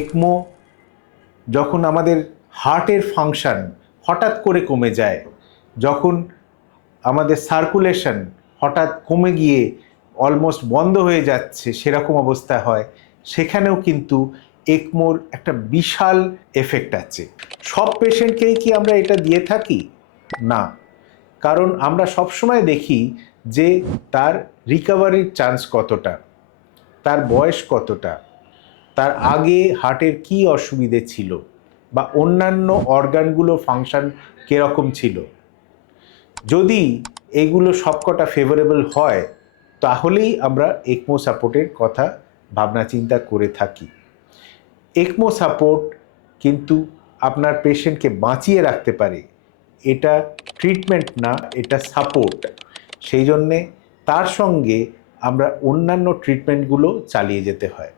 একমো যখন আমাদের হার্টের ফাংশন হঠাৎ করে কমে যায়, যখন আমাদের সার্কুলেশন হঠাৎ কমে গিয়ে অলমোস্ট বন্ধ হয়ে যাচ্ছে সেরকম অবস্থা হয়, সেখানেও কিন্তু একমোর একটা বিশাল এফেক্ট আছে। সব পেশেন্টকেই কি আমরা এটা দিয়ে থাকি? না, কারণ আমরা সবসময় দেখি যে তার রিকভারির চান্স কতটা, তার বয়স কতটা, তার আগে হার্টের কি অসুবিধে ছিল, বা অন্যান্য অর্গানগুলো ফাংশন কীরকম ছিল। যদি এগুলো সবকটা ফেভারেবল হয়, তাহলেই আমরা একমো সাপোর্টের কথা ভাবনা চিন্তা করে থাকি। একমো সাপোর্ট কিন্তু আপনার পেশেন্টকে বাঁচিয়ে রাখতে পারে, এটা ট্রিটমেন্ট না, এটা সাপোর্ট। সেই জন্যে তার সঙ্গে আমরা অন্যান্য ট্রিটমেন্টগুলো চালিয়ে যেতে হয়।